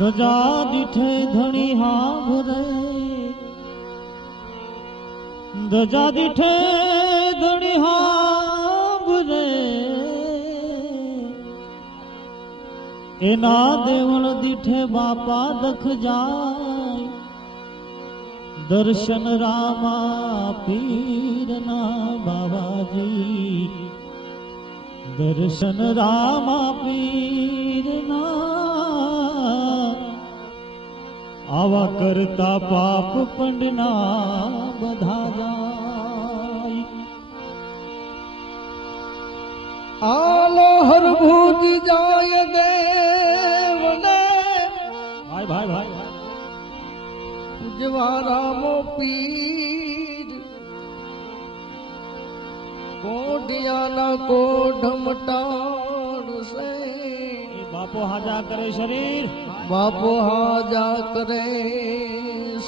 ધજા દીઠે ધણી હાંભરે, ધજા દીઠે ધણી હાંભરે, એના દેવળ દીઠે બાપા દખ જાય, દર્શન રામા પીરના બાબાજી, દર્શન રામા પીરના આવા કરતા પાપ પંડના બધા જાય. આલો હરભુજ જાય દેવને, ભાઈ ભાઈ ભાઈ પૂજવા રામો પીર, કોઢિયાના કોઢ મટાડશે, બાપો હાજા કરે શરીર, બાપો હાજા કરે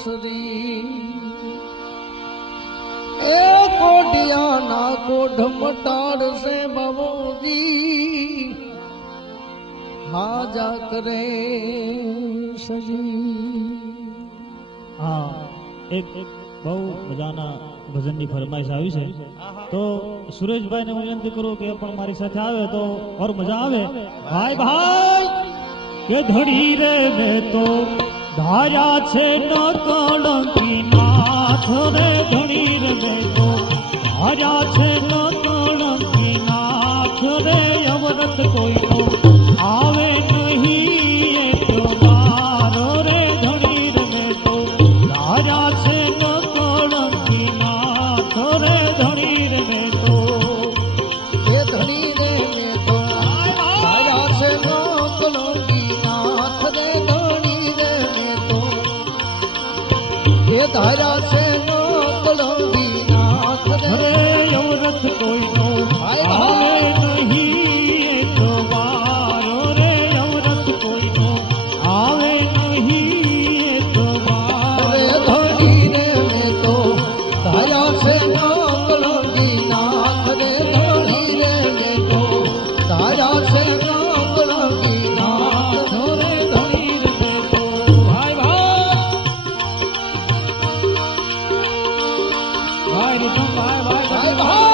શરીર. એ કોઢિયાના કોઢ મટાડશે બાબુજી, હાજા કરે શરીર. હા, એક બહુ મજાના ભજનની ફરમાઈશ આવી છે, તો સુરેશભાઈને હું વિનંતી કરું કે પણ મારી સાથે આવે તો ઓર મજા આવે. ભાઈ ભાઈ કે ધડી રે મેં તો ધાર્યા છે ન કળંકી નાથ રે, ધડી રે મેં તો ધાર્યા છે ન કળંકી નાથ રે, અવરત કોઈનો આવે નહીં એ તો મારો રે, ધડી રે મેં તો ધાર્યા છે ન કળંકી નાથ રે, ધડી રે મેં તો એ ધણી રે મેં તો ધાર્યા છે ન કળંકી નાથ રે, ધણી રે મેં તો એ ધાર્યા છે ન કળંકી નાથ રે. અરે અવરત કોઈનો આવે નહીં એ તો મારો રે, અવરત કોઈનો આવે નહીં એ તો મારો. અરે ધણી રે મેં તો ધાર્યા છે ન કળંકી નાથ રે, ધણી રે મેં તો ધાર્યા છે ન કળંકી નાથ રે. ધણી રે મેં તો ભાઈ ભાઈ ભાઈ રૂપમ ભાઈ ભાઈ ભાઈ ભાઈ ભાઈ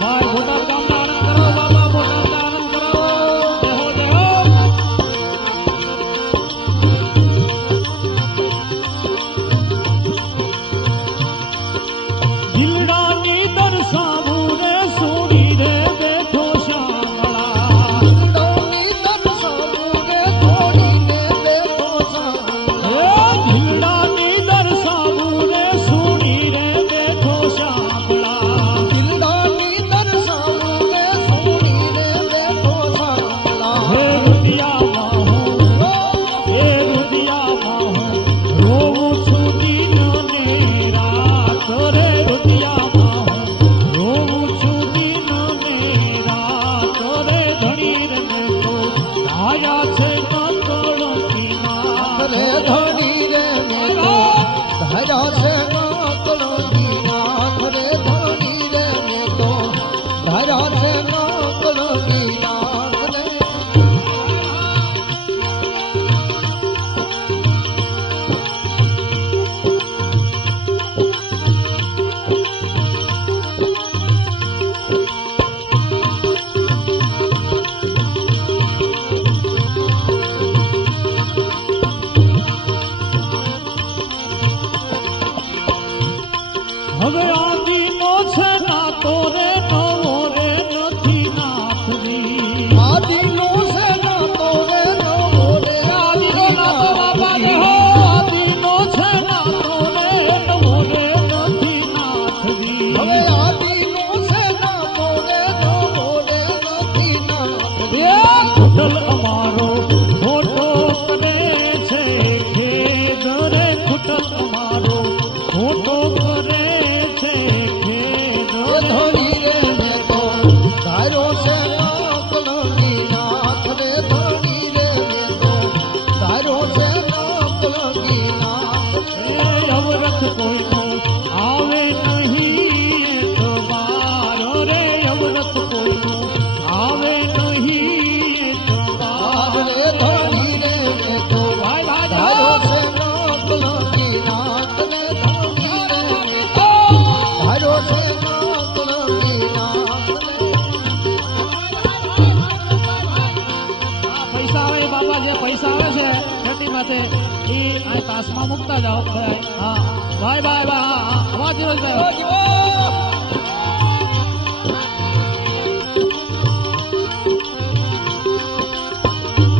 ભાઈ મોટા કામના આનંદ કરો બાબા, મોટા આનંદ કરો. જય હો જય હો. દિલડાની દર્શાવું રે સોની રે બેઠો શ્યામળા, ડોની દર્શાવું રે થોડીને બેઠો સાંભળા. એ દિલડાની દર્શાવું રે સોની રે બેઠો શ્યામળા, દિલડાની દર્શાવું રે થોડીને બેઠો સાંભળા. હે રુદિયામાં હું, હે રુદિયામાં હું રોવું છું દિન ને રાત રે, રુદિયામાં હું રોવું છું દિન ને રાત રે, ધણી રે મેં તો ધાર્યા છે ન કળંકી નાથ રે ધણી રે મેં તો ધાર્યા છે ન કળંકી નાથ રે, ધણી રે મેં તો ધાર્યા છે ન કળંકી નાથ રે. હવે આદિનો છે નાતો રે, નવો રે નથી નાથજી, ભાઈ તાસમાં મૂકતા જાઓ ભાઈ. હા ભાઈ ભાઈ ભાઈ હા આવા ધીરજભાઈ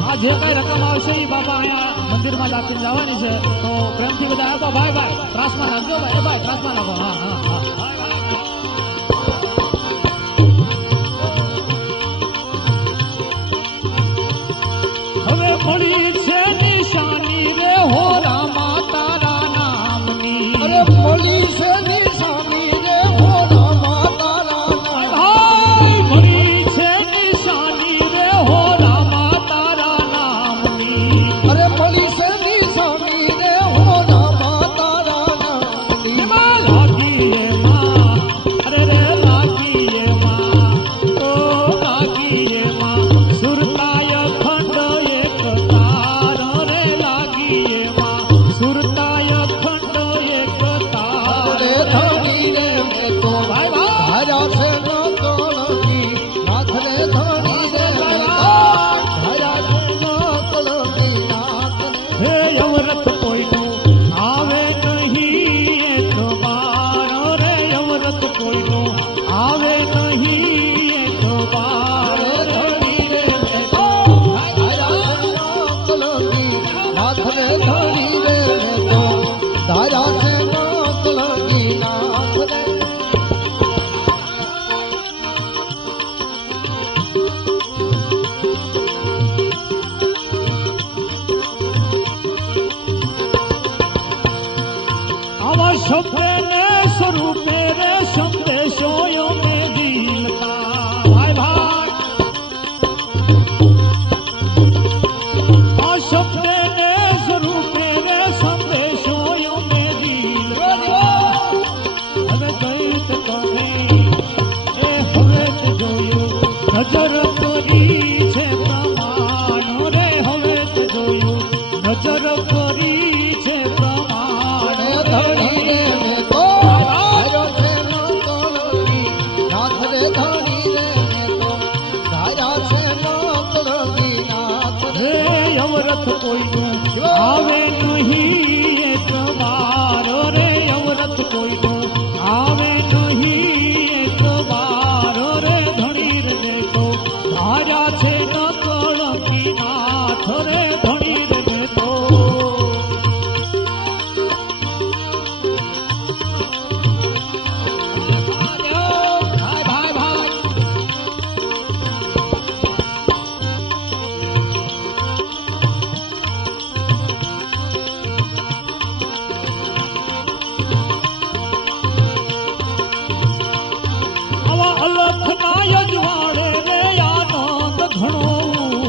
આ જે કઈ રકમ આવશે એ બાપા અહીંયા મંદિરમાં રાખીને જવાની છે તો પ્રેમથી બધા આપો ભાઈ ભાઈ ત્રાસમાં નાખજો ભાઈ. ભાઈ ત્રાસમાં નાખો. હા હા હા ભાઈ ભાઈ હવે મળી છે નિશાની રે હો રામા તારા નામની. અરે મળી છે નિશાની રે હો રામા તારા નામ. ભાઈ મળી છે નિશાની રે હો રામા તારા નામની. અરે મળી છે નિશાની રે હો રામા તારા નામની. એમાં લાગી રે માં અરે રે લાગી રે માં ઓ લાગી રે માં સુરતાય ખંડ એક તાર રે લાગી રે માં સુરતાય ખંડ એક તાર રે ધણી રે મેં તો ભાઈ ભાઈ ધાર્યા છે ન કળંકી નાથ રે ધણી રે મેં તો ધાર્યા છે ન કળંકી નાથ રે. હે યવરત કોઈનું આવે નહીં એક બાર રે યવરત કોઈનું આવે નહીં એક બાર રે રે ધણી રે મેં તો ધાર્યા છે ન કળંકી નાથ રે ધણી રે મેં તો ધાર્યા છે ન કળંકી નાથ રે. આવા શબ્દ ને સ્વરૂપે રે સંદેશો યોને દિલતા ભાઈ ભાઈ આ શબ્દ ને સ્વરૂપે રે સંદેશો યોને દિલતા હવે કઈ તમે એ હવે તે જોયું નજર કરી છે પ્રમાણ રે હવે તે જોયું નજર કરી છે પ્રમાણ રે ધણી રે મેં તો ધાર્યો છે ન કળંકી નાથ રે ધણી રે મેં તો ધાર્યા છે ન કળંકી નાથ રે. હે યવરત કોઈનું આવે નહીં એક વાર રે યવરત કોઈનું આવે નહીં એક વાર રે ધણી રે તો ધાર્યા છે ન કળંકી નાથ રે ધણી રે તો ભાઈ ભાઈ ભાઈ આવા અલખના યજવાળે રે આનંદ ઘણો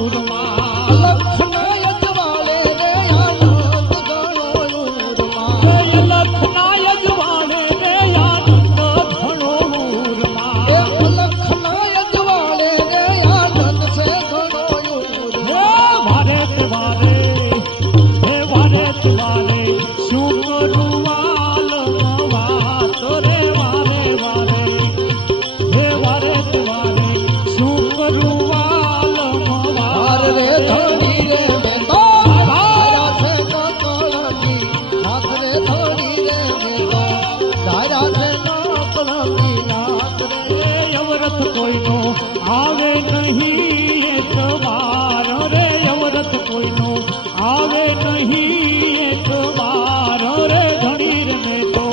ઉરમાં લખના યજવાળે રે આનંદ ગણો ઉરમાં. હે અલખના યજવાળે રે આનંદ ઘણો ઉરમાં એ લખના યજવાળે રે આનંદ છે ઘણો ઉરમાં. વારે વારે હે વારે શું કરું વાલ વાત રે વારે વારે હે વારે શું કરું વાલ હાર રે ધણી રે મેં તો ધાર્યા છે ન કળંકી નાથ રે ધણી રે મેં તો ધાર્યા છે ન કળંકી નાથ રે. યવરત કોઈનો આવે નહીં એક વાર રે યવરત કોઈનો આવે નહીં એક વાર રે ધણી રે મેં તો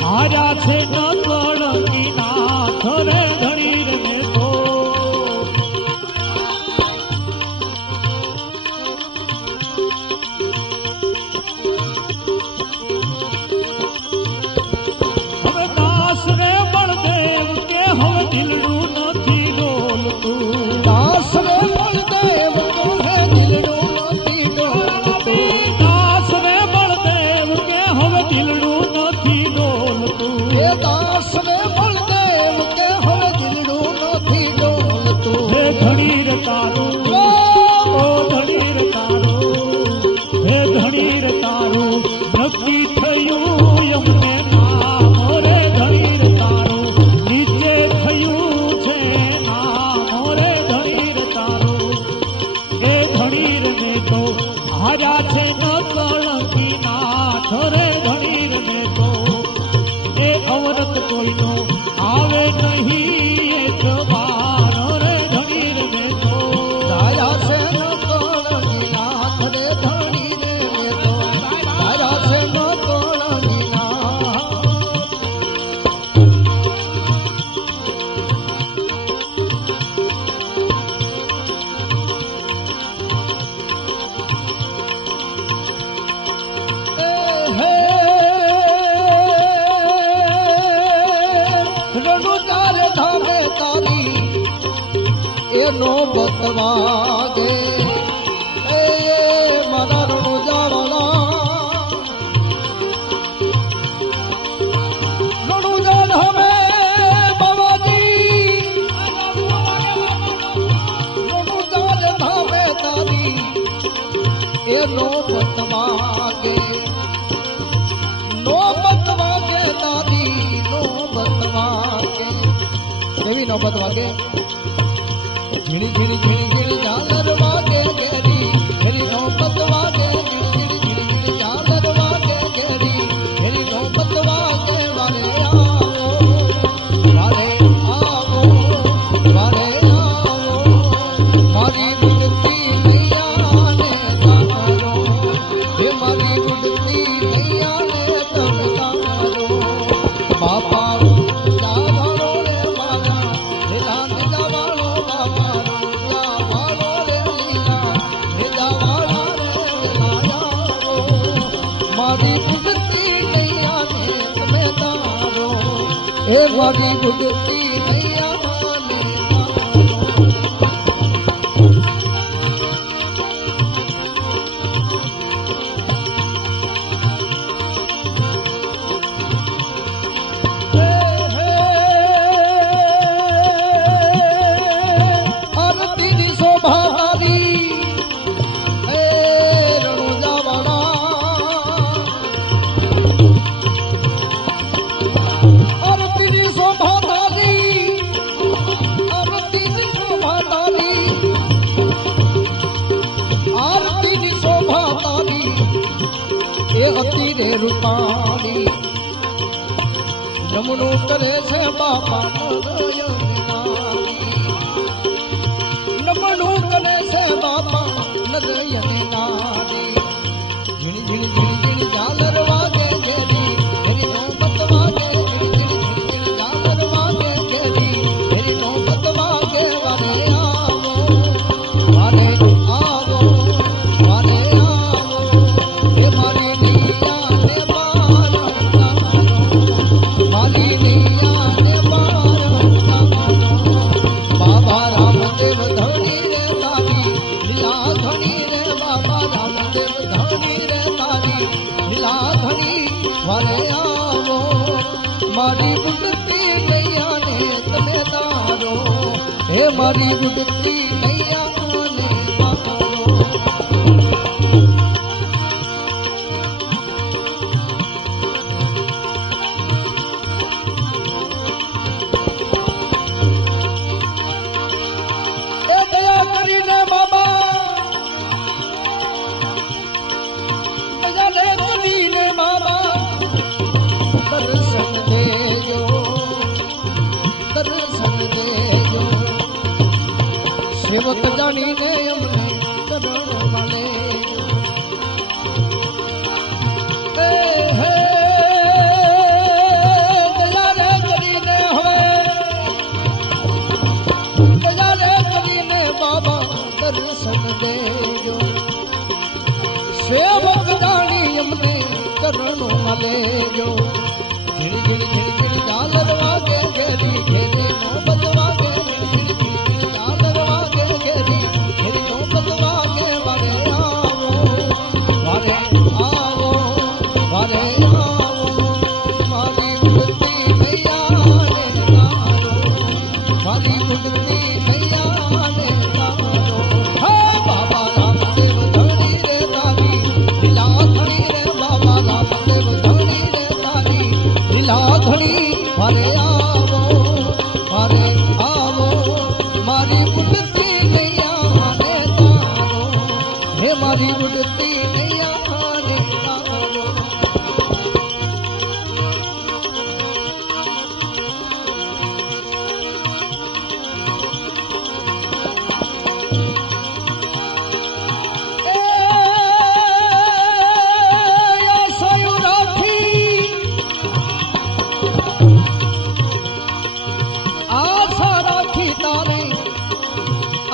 ધાર્યા છે ન કળંકી નાથ રે ધણી રે મેં તો હવે દાસ રે બળદેવ કે હવે દિલડું નથી બોલતું દાસ એનો બતવાગે એ મારા રણુજાવાળા રણુજાન હવે બાબાજી રણુજાન ધામે તારી એનો બતવાગે નો બતવાગે તારી નો બતવાગે કેવી નો બતવાગે ઝીણી ઝીણી ઝીણી ઝીણી ઝાલર વાગે ઘેરી ઘેરી નોબત વાગે ઝીણી ઝીણી ઝીણી ઝાલર વાગે ઘેરી ઘેરી નોબત વાગે વારે આવો વારે આવો વારે આવો મારી બુદ્ધિ મૈયાને તારો હે મારી બુદ્ધિ મૈયાને તમે તારો બાપા એ મારી બુદ્ધિ મૈયાને આરતીની શોભારી એ રણુજાવાળા આરતીની શોભારી આરતીની શોભારી એ અતિ રે રૂપાણી જમણું કરે છે બાપા નમણું કરે છે બાપા નરયને નારી ઝીણી ઝીણી ઝીણી ઝીણી ઝાલર વાગે ઘેરી ઘેરી નોબત વાગે ઝીણી ઝીણી ઝીણી ઝાલર વાગે ઘેરી ઘેરી નોબત વાગે વારે આવો વારે આવો વારે આવો હે મારી નિયાને બાર મારી નિયાને બાર બાબા રામદેવ ધણી રે તારી લીલા ધણી રે બાબા રામદેવ ધણી રે તારી લીલા ધણી વારે આવો મારી બુદ્ધિ મૈયાને તમે તારો હે મારી બુદ્ધિ મૈયાને તારો એ દયા કરીને બાબા દયા કરીને બાબા દર્શન દેજો દર્શન દેજો સેવક જાણીને અમને ચરણ મળે એ હે દયા રે કરીને હવે દયા રે કરીને બાબા દર્શન દેજો સેવક જાણી અમને ચરણો લેજો ઝીણી ઝીણી ઝીણી ઝીણી ઝાલર વાગે ઘેરી ઘેરી નોબત વાગે ઝીણી ઝીણી ઝીણી ઝાલર વાગે ઘેરી ઘેરી નોબત વાગે વારે આવો વારે આવો વારે આવો મારી બુદ્ધિ મૈયાને તારો મારી બુદ્ધિ મૈયાને તારો હે બાબા રામદેવ ધણી રે તારી લીલા ધણી રે બાબા રામદેવ ધણી રે તારી લીલા ધણી વારે આવો મારી બુદ્ધિ મૈયાને તારો હે મારી બુદ્ધિ મૈયાને તારો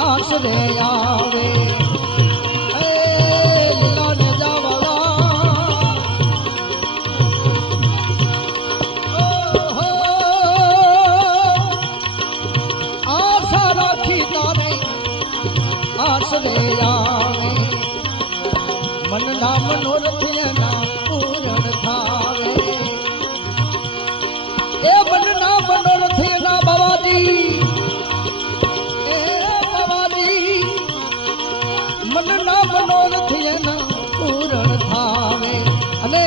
આશરે આવે એ લીલા ને જાવાળા આશા રાખી તારે ઘરે આવે મનના મનોરથ એના પૂરણ થાવે એ મનના મનોરથ એના બાવાજી એ બાવાજી મનના મનોરથ એના પૂરણ થાવે અને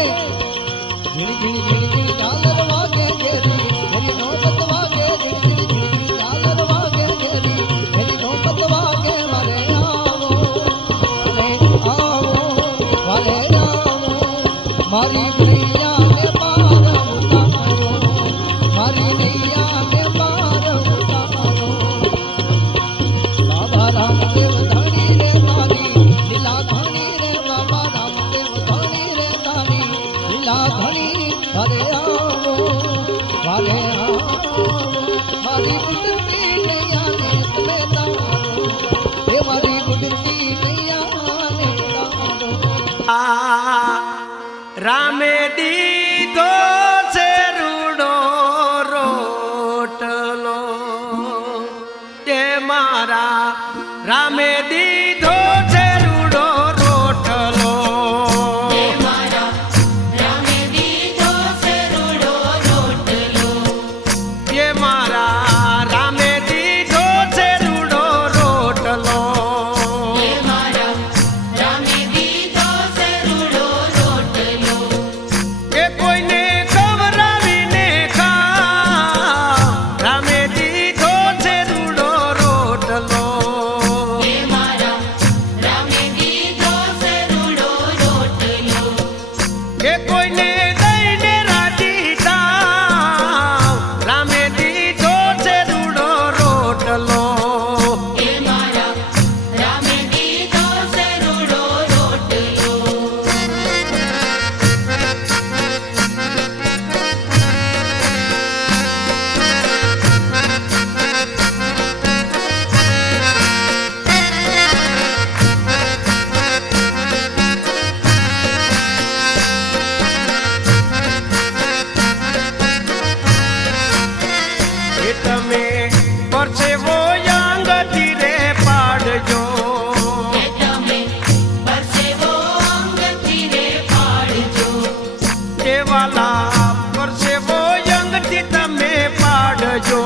ઝીણી ઝીણી ઝીણી ઝીણી ઝાલર વાગે ઘેરી ઘેરી નોબત વાગે ઝીણી ઝીણી ઝીણી ઝાલર વાગે ઘેરી ઘેરી નોબત વાગે વારે આવો વારે આવો મારી પ્રિયાને મારા ઉતારો મારી નૈયાને મારા ઉતારો બાબા રામદેવ ધણી રે મારી લીલા ધણી રે બાબા રામદેવ ધણી રે તારી લીલા ધણી વારે આવો વારે આવો મારી ગુડતી નૈયાને તમે તારો હે મારી ગુડતી નૈયાને તારો રામે દીધો છે રૂડો રોટલો તે મારા રામે દીધો છે રૂડો રોટલો તે મારા રામે દીધો છે રૂડો રોટલો એ કોઈને ખવડાવીને ખા રામે દીધો છે રૂડો રોટલો એ કોઈને દઈને રાજી થાવ રામે દીધો છે રૂડો રોટલો એ તમે પરસેવો અંગથી રે પાડજો એ વાલા પરસેવો અંગથી તમે પાડજો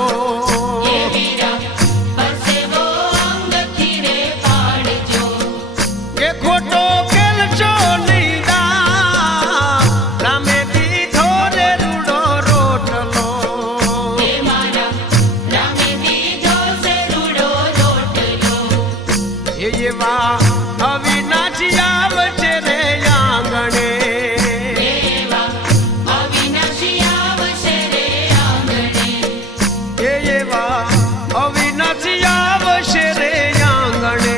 એ ખોટો કેલચો નહીં દા રામે દીધો રે રૂડો રોટલો એ એવા અવિનાશી આવશે રે આંગણે એ એવા અવિનાશી આવશે રે આંગણે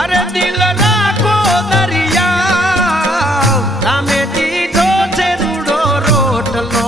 અરે દિલ રાખો દરિયા રામે દીધો છે રૂડો રોટલો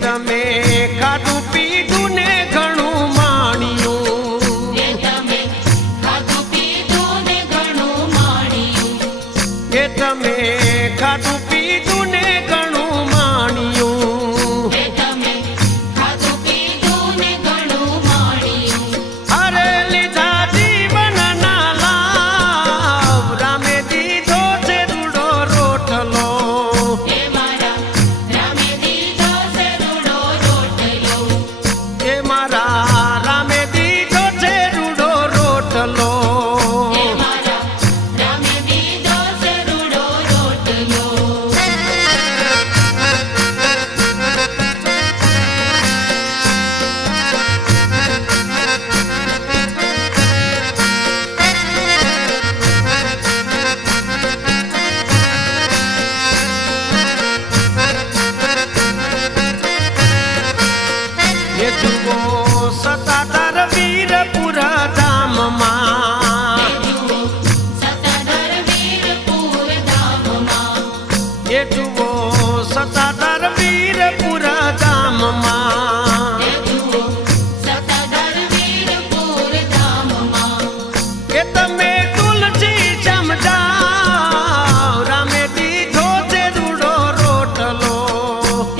તમે ખાધું પીધું ને ઘણું માણ્યું એ તમે ખાધું પીધું ને ઘણું માણ્યું એ તમે ખાધું પીધું ને ઘણું માણ્યું એ તમે ખાધું પીધું ને ઘણું માણ્યું અરે લીધા જીવનના લાભ રામે દીધો છે રૂડો રોટલો એ મારા રામે દીધો છે રૂડો રોટલો એ મારા રામે દીધો છે રૂડો રોટલો એ મારા રામે દીધો છે રૂડો રોટલો એ જુઓ સતાધાર વીરપુર ધામમાં જુઓ સતાધાર વીરપુર ધામમાં એ જુઓ સતાધાર વીરપુર ધામમાં જુઓ સતાધાર વીરપુર ધામમાં એ તમે તુલસી સમજાવ રામે દીધો છે રૂડો રોટલો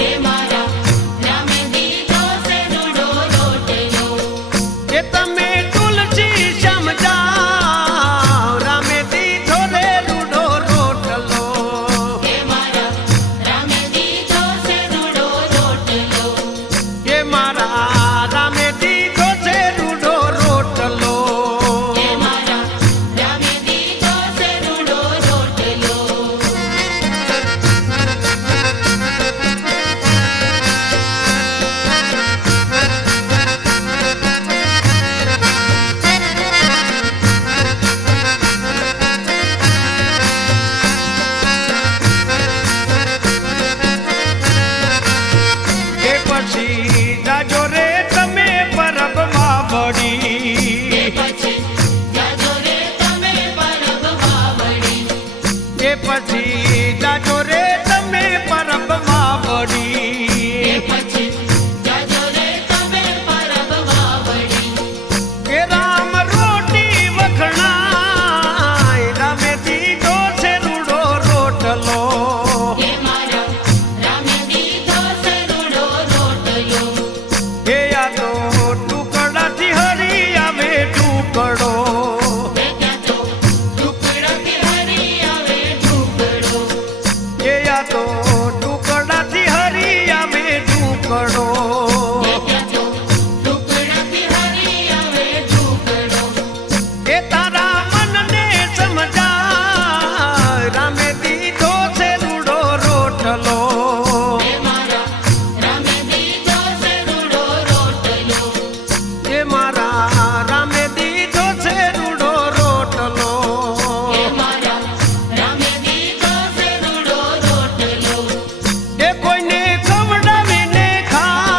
એ મારા રામે દીધો છે રૂડો રોટલો એ તમે તુલસી સમજાવ રામે દીધો રે રૂડો રોટલો એ મારા રામે દીધો છે રૂડો રોટલો એ મારા રામે દીધો છે રૂડો રોટલો એ મારા રામે દીધો છે રૂડો રોટલો એ પછી જાજો રે તમે પરબમાં વળી પછી જાજો રે તમે પરબમાં વળી એ પછી જાજો રે તમે પરબમાં વળી પછી જાજો રે તમે પરબમાં વળી એ રામ રોટી વખણાય રામે દીધો છે રૂડો રોટલો એ મારા રામે દીધો છે રૂડો રોટલો એ યાદો ટુકડાથી હરી આવે ટુકડો એ ત્યાં તો ટુકડાથી હરી આવે ટુકડો એ યાદો ટુકડાથી હરી આવે ટુકડો એ ત્યાં તો ટુકડાથી હરી આવે ટુકડો એ તારા મનને સમજાય રામે દીધો છે રૂડો રોટલો એ મારા રામે દીધો છે રૂડો રોટલો એ મારા રામે દીધો છે રૂડો રોટલો એ મારા રામે દીધો છે રૂડો રોટલો એ કોઈને ખવડાવીને ખા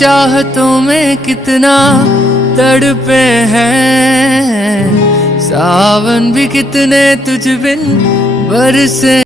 चाहतों में कितना तड़पे हैं, सावन भी कितने तुझ बिन बरसे।